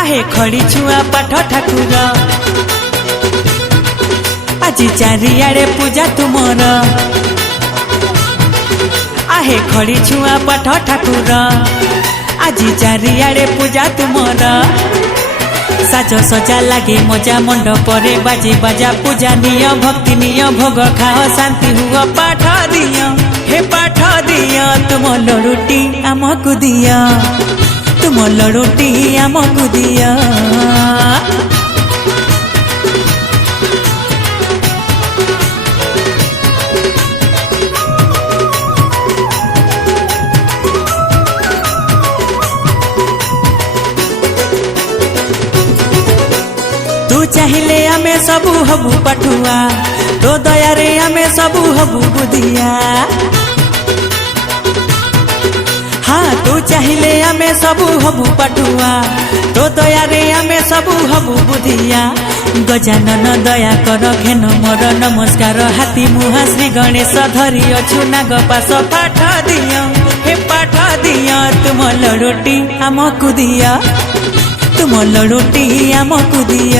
आहे खड़ी छुआ पाठ ठाकुर आज चारियाड़े पूजा तुमर आहे खड़ी छुआ पाठ ठाकुर आज चारियाड़े पूजा तुमर साज सजा लगे मजा मंडप रे बाजे बाजा पूजा निय भक्ति निय भोग खाओ शांति हुआ पाठ दिय हे पाठ दिय तुम लड़ुटी आमको दिय तुम लड़ुटी आमको दिय तू चाहिए आमे सबू हबू पठुआ तो दया रे आमे सबू हबू बुधिया हाँ तू चाहिए आमे सबू हबू पठुआ तो दया रे आमे सबू हबू बुधिया गजानन दया कर घेन मोर नमस्कार हाथी मुहा श्री गणेश धरी अछु नाग पास पाठ दिय हे पाठ दिय तुम लड़ुटी आमको दिय तुम लड़ुटी आमको दिय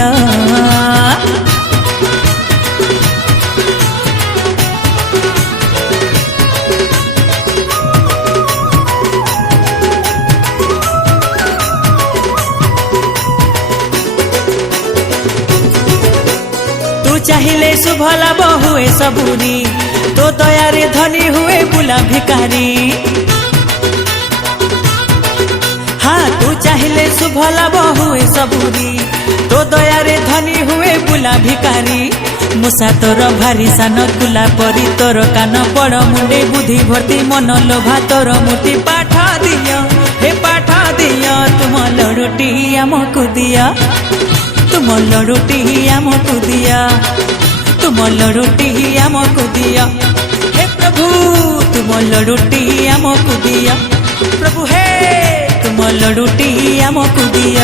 तू चाहिए शुभ लाभ हुए सबूरी तो दया रे धनी हुए बुला भिकारी हाँ तू चाहिए शुभ लाभ हुए सबूरी तो दया रे धनी हुए बुला भिकारी मुसा तोर भारी सान कुला परी तोर कान बड़ मुंडे बुद्धि भर्ती मन लोभा तोर मूर्ति पाठ दिय हे पाठ दिय तुम लड़ुटी आमको दिय तुम लड़ुटी आमको दिय तुम लड़ुटी आमको दिय हे प्रभु तुम लड़ुटी आमको दिय प्रभु हे तुम लड़ुटी आमको दिय।